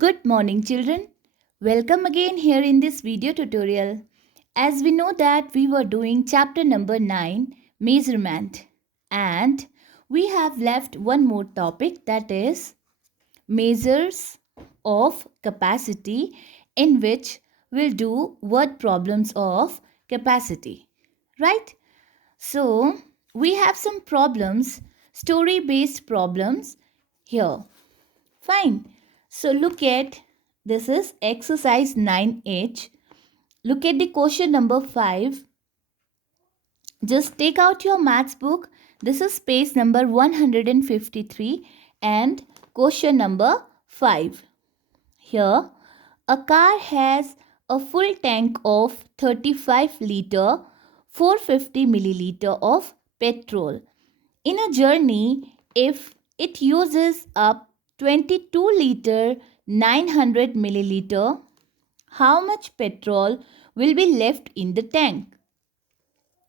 Good morning children. Welcome again here in this video tutorial. As we know that we were doing chapter number 9 measurement and we have left one more topic, that is measures of capacity, in which we'll do word problems of capacity. Right? So we have some problems, story based problems here. Fine. So look at, this is exercise 9H. Look at the question number 5. Just take out your maths book. This is page number 153 and question number 5. Here, a car has a full tank of 35 liter 450 milliliter of petrol. In a journey, if it uses up 22 liter 900 milliliter, how much petrol will be left in the tank?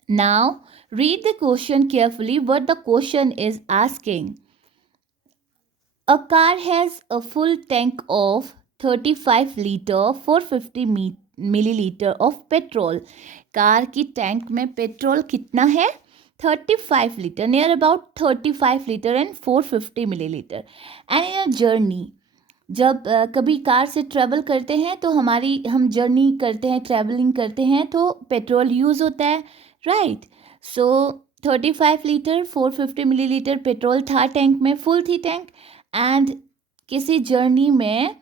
Now, read the question carefully what the question is asking. A car has a full tank of 35 liter 450 milliliter of petrol. Car की tank में petrol कितना है? 35 liter, near about 35 liter and 450 milliliter. And in a journey, जब कभी car से travel करते हैं तो हम जर्नी करते हैं, ट्रैवलिंग करते हैं तो पेट्रोल यूज़ होता है, राइट? सो 35 लीटर 450 मिलीलीटर पेट्रोल था टैंक में, फुल थी टैंक, एंड किसी जर्नी में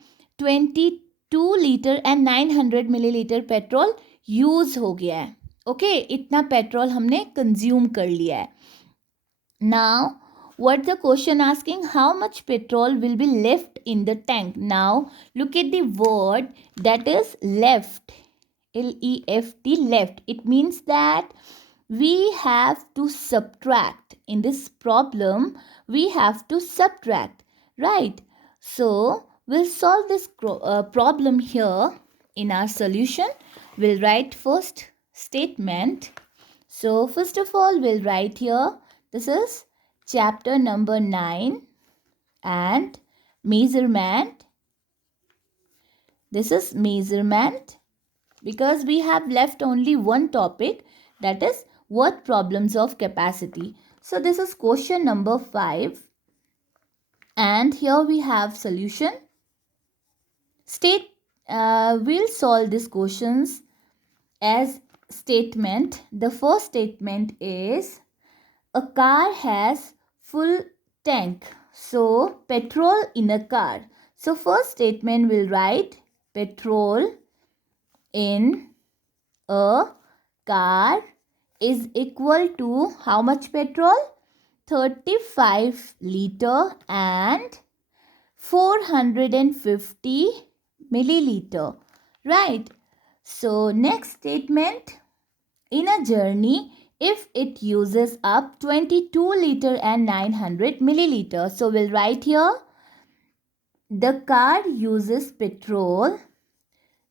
22 litre and 900 millilitre petrol use हो गया है. ओके, इतना पेट्रोल हमने कंज्यूम कर लिया है. Now what the question asking, how much petrol will be left in the tank? Now look at the word, that is left, L-E-F-T, left. It means that we have to subtract. In this problem we have to subtract, right? So we'll solve this problem here. In our solution, we'll write first statement. So first of all, we'll write here, this is chapter number 9 and measurement. This is measurement because we have left only one topic, that is word problems of capacity. So this is question number 5 and here we have solution. We'll solve these questions as statement. The first statement is a car has full tank. So petrol in a car. So first statement will write petrol in a car is equal to how much petrol? 35 liter and 450 milliliter. Right. So next statement, in a journey, if it uses up 22 liter and 900 milliliter. So we'll write here, the car uses petrol.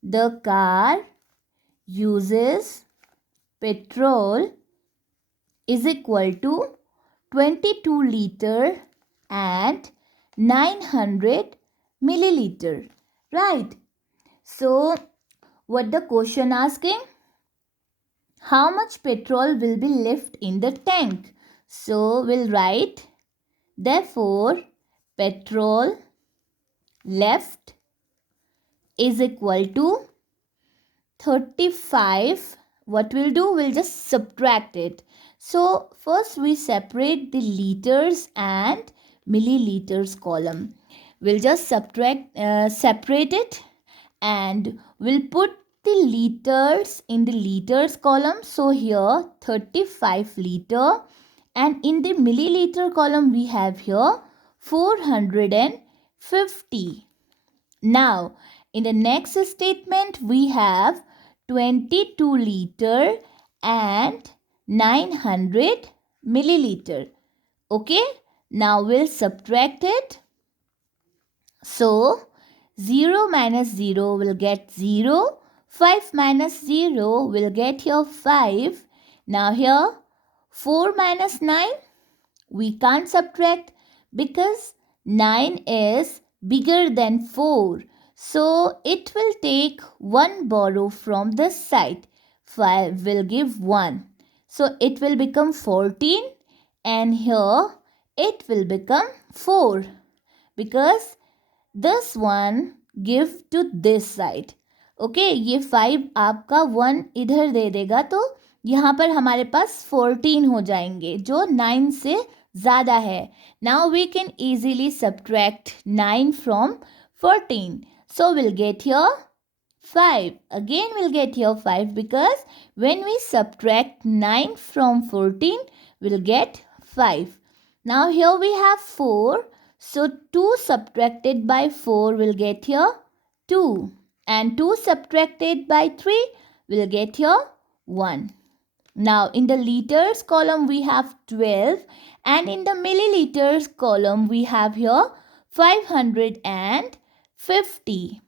The car uses petrol is equal to 22 liter and 900 milliliter. Right. So what the question asking? How much petrol will be left in the tank? So we'll write, therefore petrol left is equal to 35. What we'll do, we'll just subtract it. So first we separate the liters and milliliters column. We'll just separate it and we'll put the liters in the liters column. So here 35 liter and in the milliliter column we have here 450. Now in the next statement we have 22 liter and 900 milliliter. Okay, now we'll subtract it. So 0 minus 0 will get 0. 5 minus 0 will get here 5. Now here 4 minus 9, we can't subtract because 9 is bigger than 4. So it will take 1 borrow from this side. 5 will give 1. So it will become 14 and here it will become 4 because this one give to this side. Okay ये 5 आपका 1 इधर दे देगा तो यहाँ पर हमारे पास 14 हो जाएंगे जो 9 से ज़्यादा है. Now we can easily subtract 9 from 14. So we'll get here 5. Again we'll get here 5 because when we subtract 9 from 14, we'll get 5. Now here we have 4. So 2 subtracted by 4 will get here 2. And 2 subtracted by 3 will get here 1. Now in the liters column we have 12 and in the milliliters column we have here 550.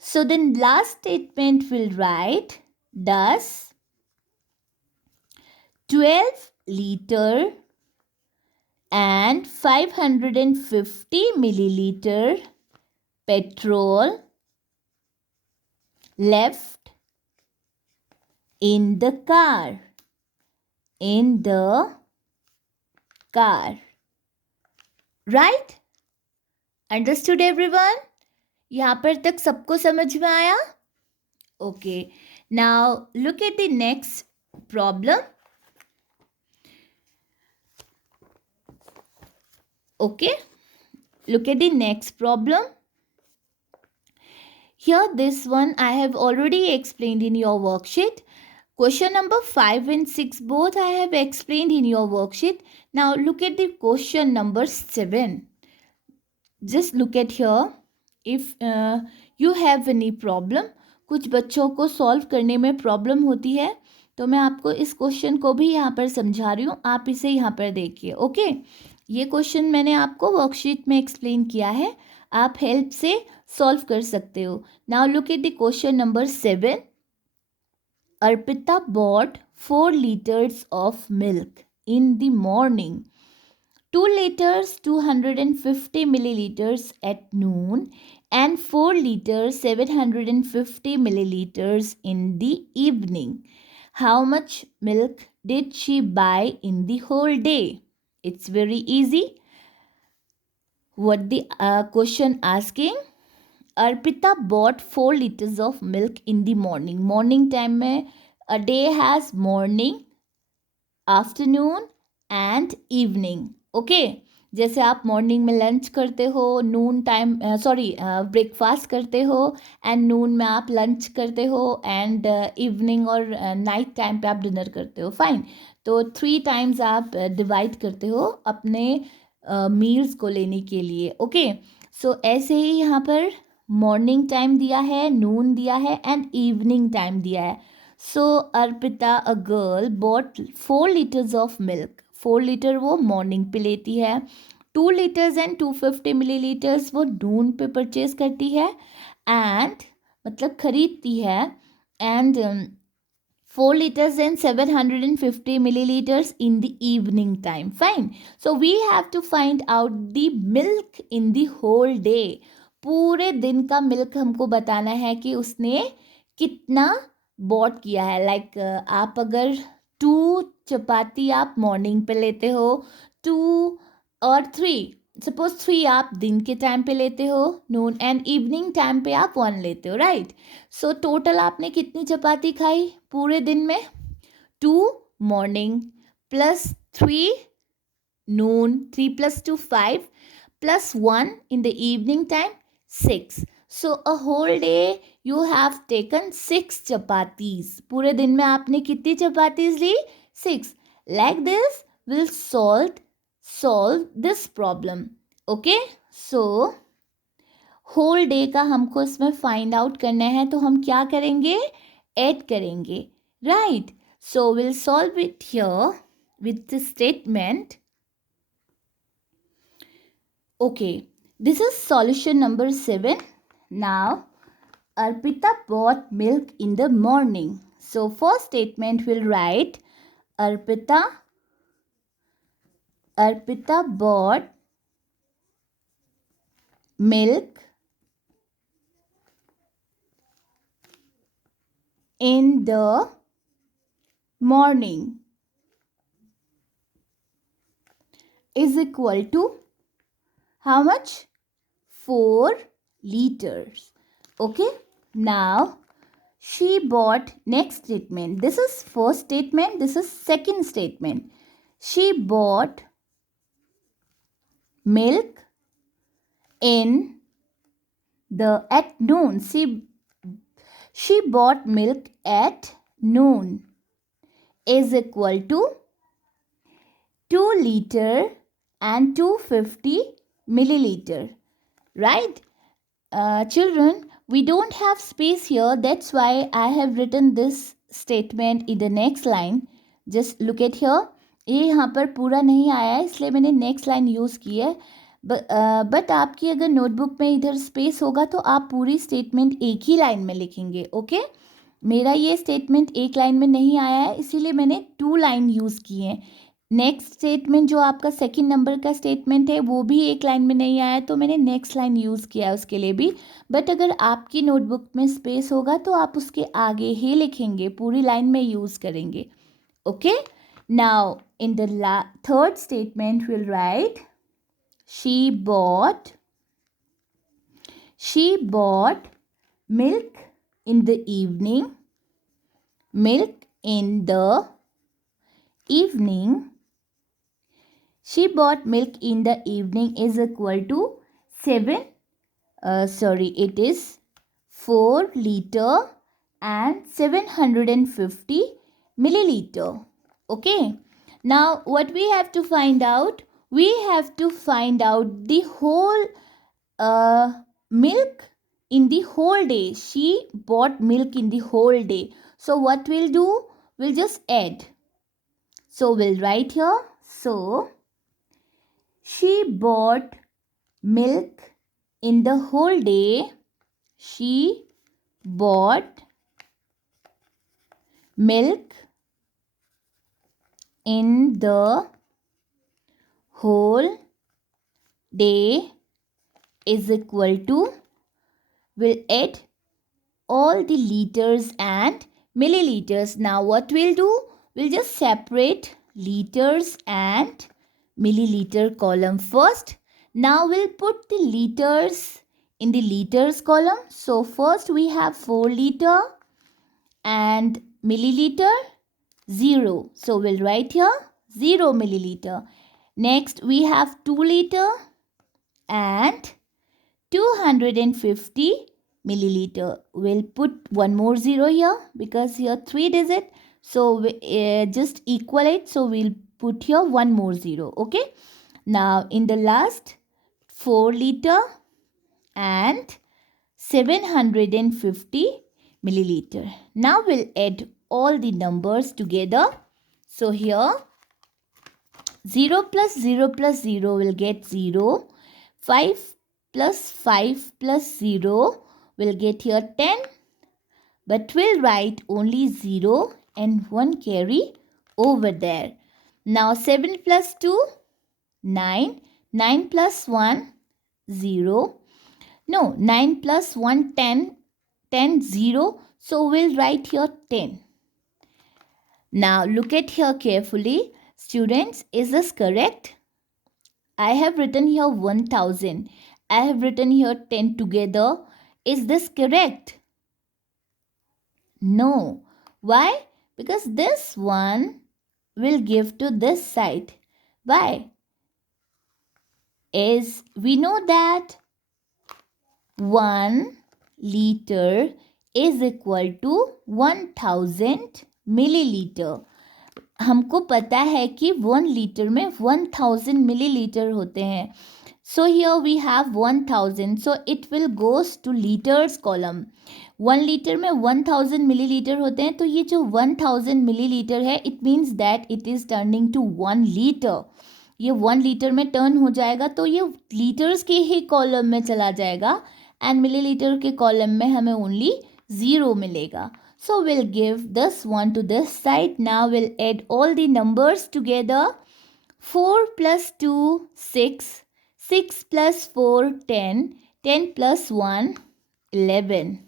So then last statement will write does 12 liter and 550 milliliter petrol left in the car. In the car. Right? Understood everyone? यहाँ पर तक सबको समझ में आया? Okay. Now look at the next problem. Okay. Look at the next problem. Here this one I have already explained in your worksheet. Question number 5 and 6 both I have explained in your worksheet. Now look at the question number 7. Just look at here. If you have any problem, कुछ बच्चों को solve करने में problem होती है तो मैं आपको इस क्वेश्चन को भी यहाँ पर समझा रही हूँ. आप इसे यहाँ पर देखिए. ओके ये क्वेश्चन मैंने आपको वर्कशीट में एक्सप्लेन किया है. आप हेल्प से सॉल्व कर सकते हो. Now look at the question number 7. Arpita bought 4 liters of milk in the morning, 2 liters 250 milliliters at noon and 4 liters 750 milliliters in the evening. How much milk did she buy in the whole day? It's very easy. What the question asking? Arpita bought 4 liters of milk in the morning. Morning time में a day has morning, afternoon and evening. Okay जैसे आप morning में lunch करते हो, नून time breakfast करते हो and नून में आप लंच करते हो एंड इवनिंग और नाइट टाइम पे आप डिनर करते हो. फाइन. तो 3 टाइम्स आप डिवाइड करते हो अपने मील्स को लेने के लिए. ओके सो ऐसे ही यहाँ पर मॉर्निंग टाइम दिया है, नून दिया है एंड इवनिंग टाइम दिया है. So Arpita a girl bought 4 liters of milk. 4 litre वो मॉर्निंग पे लेती है. 2 liters एंड 250 मिलीलीटर्स वो नून पे परचेज करती है एंड मतलब खरीदती है. And 4 liters and 750 milliliters in the evening time. Fine. So we have to find out the milk in the whole day. पूरे दिन का मिल्क हमको बताना है कि उसने कितना बॉट किया है. लाइक आप अगर 2 चपाती आप मॉर्निंग पे लेते हो, 2 और 3, सपोज 3 आप दिन के टाइम पे लेते हो नून एंड इवनिंग टाइम पे आप 1 लेते हो. राइट. सो टोटल आपने कितनी चपाती खाई पूरे दिन में? 2 morning plus 3 noon, 3 plus 2 5 plus 1 in the evening time 6. So a whole day you have taken 6 chapatis. पूरे दिन में आपने कितनी chapatis Lee? 6. Like this we'll solve this problem. Okay, so whole day का हमको इसमें find out करना है तो हम क्या करेंगे? Add करेंगे. Right. So we'll solve it here with the statement. Okay, this is solution number 7. Now, Arpita bought milk in the morning. So, first statement will write Arpita bought milk in the morning is equal to how much? 4 liters. Okay. Now she bought, next statement. This is first statement. This is second statement. She bought milk at noon. She bought milk at noon is equal to 2 liter and 250 milliliter. Right? Children, we don't have space here. That's why I have written this statement in the next line. Just look at here. ये यहाँ पर पूरा नहीं आया है, इसलिए मैंने next line use की है. बट आपकी अगर नोटबुक में इधर स्पेस होगा तो आप पूरी स्टेटमेंट एक ही लाइन में लिखेंगे. ओके. मेरा ये स्टेटमेंट एक लाइन में नहीं आया है, इसीलिए मैंने 2 लाइन यूज़ की हैं. नेक्स्ट स्टेटमेंट जो आपका सेकंड नंबर का स्टेटमेंट है वो भी एक लाइन में नहीं आया, तो मैंने नेक्स्ट लाइन यूज़ किया उसके लिए भी. बट अगर आपकी नोटबुक में स्पेस होगा तो आप उसके आगे ही लिखेंगे, पूरी लाइन में यूज़ करेंगे. Okay. Now in the third statement will write she bought milk in the evening. She bought milk in the evening is equal to 4 liter and 750 milliliter. Okay. Now what we have to find out? We have to find out the whole milk in the whole day. She bought milk in the whole day. So what we'll do? We'll just add. So we'll write here. So she bought milk in the whole day. She bought milk in the whole day is equal to, we'll add all the liters and milliliters. Now what we'll do? We'll just separate liters and milliliter column first. Now we'll put the liters in the liters column. So first we have 4 liter and milliliter 0. So we'll write here 0 milliliter. Next we have 2 liter and 250 milliliter. We'll put one more 0 here because here 3 digit. So we just equal it. So we'll put here one more 0. Okay. Now in the last 4 liter and 750 milliliter. Now we'll add all the numbers together. So here 0 plus 0 plus 0 will get 0. 5 plus 5 plus 0 will get here 10. But we'll write only 0 and 1 carry over there. Now 7 plus 2, 9. 9 plus 1, 0. No, 9 plus 1, 10. 10, 0. So we'll write here 10. Now look at here carefully. Students, is this correct? I have written here 1000. I have written here 10 together. Is this correct? No. Why? Because this one will give to this side. Why? As we know that 1 liter is equal to 1000 milliliter. हमको पता है कि 1 litre में 1000 millilitre होते हैं. So here we have 1000. So it will goes to liters column. 1 litre में 1000 millilitre होते हैं, तो ये जो 1000 मिलीलीटर है, it means that it is turning to 1 liter. ये 1 लीटर में टर्न हो जाएगा, तो ये लीटर्स के ही कॉलम में चला जाएगा एंड मिलीलीटर के कॉलम में हमें ओनली 0 मिलेगा. So we'll give this one to this side. Now we'll add all the numbers together. 4 plus 2, 6. 6 plus 4, 10. 10 plus 1, 11.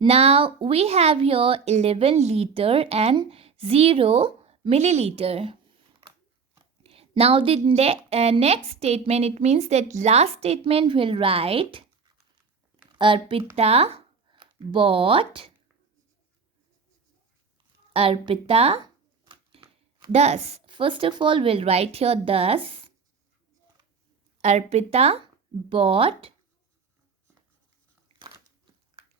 Now we have here 11 liter and 0 milliliter. Now the next statement, it means that last statement will write Arpita bought, Arpita, thus. First of all, we'll write here thus. Arpita bought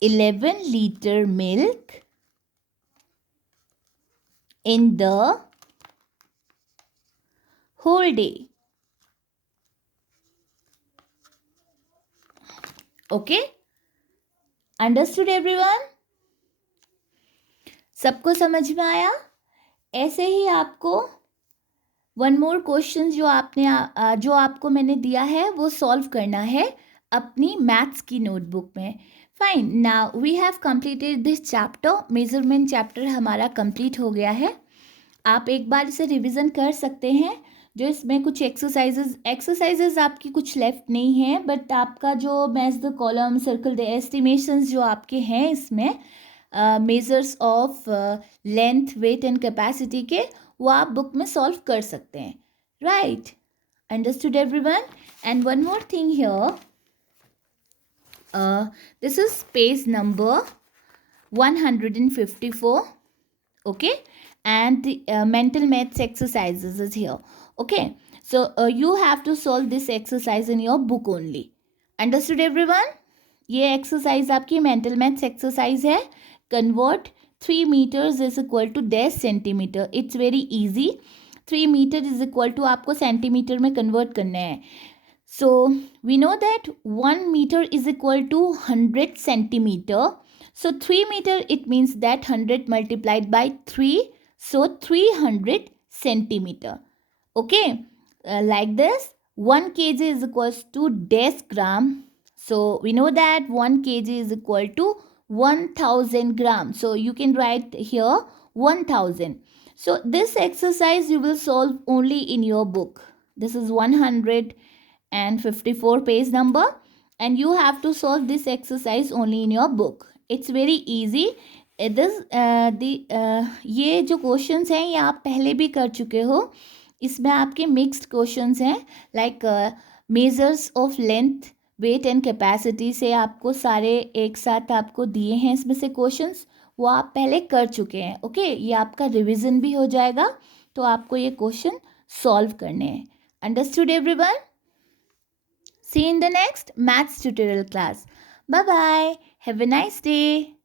11 liter milk in the whole day. Okay? Understood everyone? सबको समझ में आया? ऐसे ही आपको one more question जो आपको मैंने दिया है वो सॉल्व करना है अपनी मैथ्स की नोटबुक में. Fine. Now we have completed this chapter. Measurement chapter हमारा कंप्लीट हो गया है. आप एक बार इसे रिवीजन कर सकते हैं. जो इसमें कुछ एक्सरसाइजेज आपकी कुछ लेफ्ट नहीं है, बट आपका जो match the column, circle the estimations जो आपके हैं इसमें measures of length, weight and capacity के, वो आप बुक में सॉल्व कर सकते हैं. Right? Understood everyone? And one more thing here, this is page number 154. Okay, and the mental maths exercises is here. Okay, so you have to solve this exercise in your book only. Understood everyone? ये exercise आपकी mental maths exercise है. Convert 3 meters is equal to dash centimeter. It's very easy. 3 meter is equal to आपको centimeter में convert करना है. So we know that 1 meter is equal to 100 centimeter. So 3 meter, it means that 100 multiplied by 3. So 300 centimeter. Okay. Like this, 1 kg is equals to dash gram. So we know that 1 kg is equal to 1000 gram. So you can write here 1000. So this exercise you will solve only in your book. This is 154 page number, and you have to solve this exercise only in your book. It's very easy. ये जो questions हैं ये आप पहले भी कर चुके हो. इसमें आपके मिक्स्ड क्वेश्चंस हैं, like measures of length, weight and capacity से आपको सारे एक साथ आपको दिए हैं इसमें से क्वेश्चंस, वो आप पहले कर चुके हैं. ओके, ये आपका रिवीजन भी हो जाएगा, तो आपको ये क्वेश्चन सॉल्व करने हैं. Understood everyone? See you in the next maths tutorial class. Bye bye. Have a nice day.